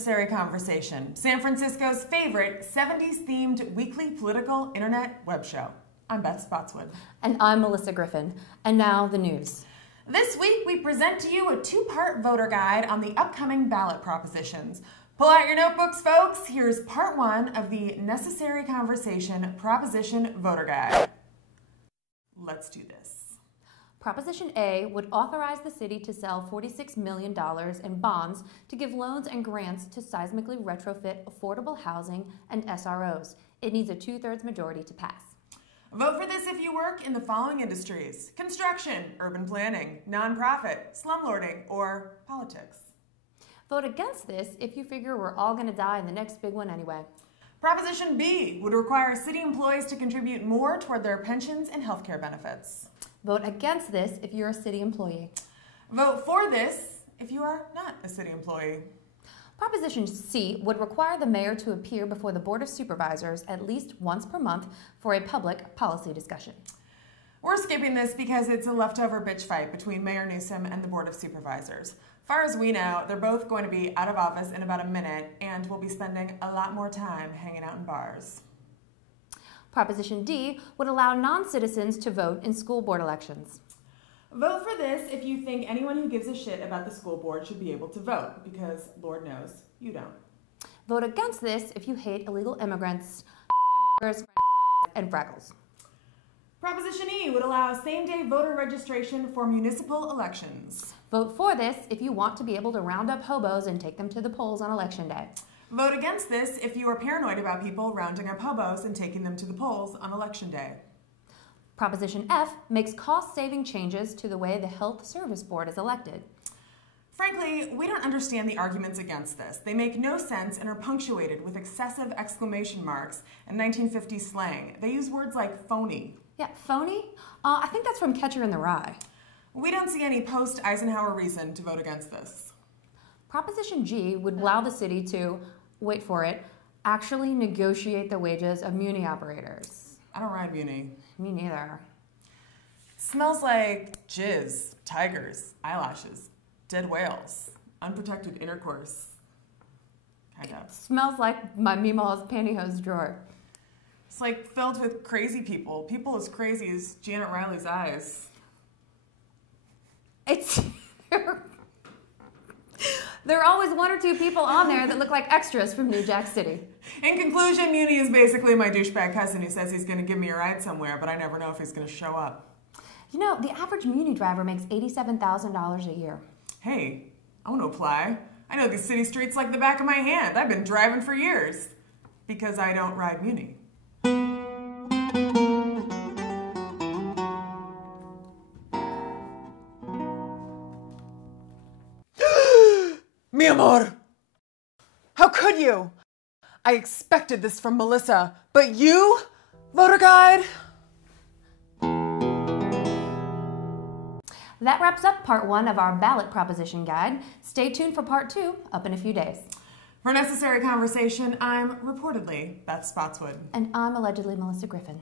Necessary Conversation, San Francisco's favorite 70s-themed weekly political internet web show. I'm Beth Spotswood. And I'm Melissa Griffin. And now the news. This week we present to you a two-part voter guide on the upcoming ballot propositions. Pull out your notebooks, folks. Here's part one of the Necessary Conversation Proposition Voter Guide. Let's do this. Proposition A would authorize the city to sell $46 million in bonds to give loans and grants to seismically retrofit affordable housing and SROs. It needs a 2/3 majority to pass. Vote for this if you work in the following industries: construction, urban planning, nonprofit, slumlording, or politics. Vote against this if you figure we're all going to die in the next big one anyway. Proposition B would require city employees to contribute more toward their pensions and health care benefits. Vote against this if you're a city employee. Vote for this if you are not a city employee. Proposition C would require the mayor to appear before the Board of Supervisors at least once per month for a public policy discussion. We're skipping this because it's a leftover bitch fight between Mayor Newsom and the Board of Supervisors. Far as we know, they're both going to be out of office in about a minute, and we'll be spending a lot more time hanging out in bars. Proposition D would allow non-citizens to vote in school board elections. Vote for this if you think anyone who gives a shit about the school board should be able to vote, because Lord knows you don't. Vote against this if you hate illegal immigrants, and freckles. Proposition E would allow same-day voter registration for municipal elections. Vote for this if you want to be able to round up hobos and take them to the polls on Election Day. Vote against this if you are paranoid about people rounding up hobos and taking them to the polls on Election Day. Proposition F makes cost-saving changes to the way the Health Service Board is elected. Frankly, we don't understand the arguments against this. They make no sense and are punctuated with excessive exclamation marks and 1950s slang. They use words like phony. Yeah, phony? I think that's from Catcher in the Rye. We don't see any post-Eisenhower reason to vote against this. Proposition G would allow the city to, wait for it, actually negotiate the wages of Muni operators. I don't ride Muni. Me neither. Smells like jizz, tigers, eyelashes, dead whales, unprotected intercourse. Kind of. Smells like my Meemaw's pantyhose drawer. It's like filled with crazy people. People as crazy as Janet Riley's eyes. It's... There are always one or two people on there that look like extras from New Jack City. In conclusion, Muni is basically my douchebag cousin who says he's going to give me a ride somewhere, but I never know if he's going to show up. You know, the average Muni driver makes $87,000 a year. Hey, I want to apply. I know these city streets like the back of my hand. I've been driving for years because I don't ride Muni. Mi amor! How could you? I expected this from Melissa, but you? Voter guide? That wraps up part one of our ballot proposition guide. Stay tuned for part two up in a few days. For Necessary Conversation, I'm reportedly Beth Spotswood. And I'm allegedly Melissa Griffin.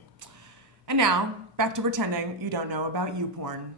And now, back to pretending you don't know about YouPorn.